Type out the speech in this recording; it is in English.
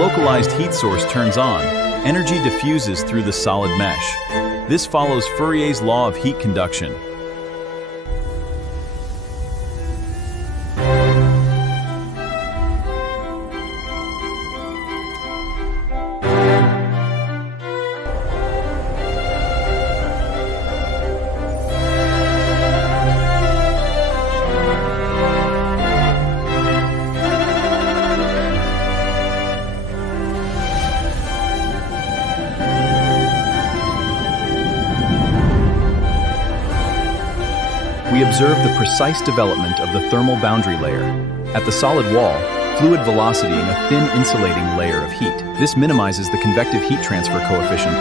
localized heat source turns on, energy diffuses through the solid mesh. This follows Fourier's law of heat conduction. We observe the precise development of the thermal boundary layer. At the solid wall, fluid velocity in a thin insulating layer of heat. This minimizes the convective heat transfer coefficient.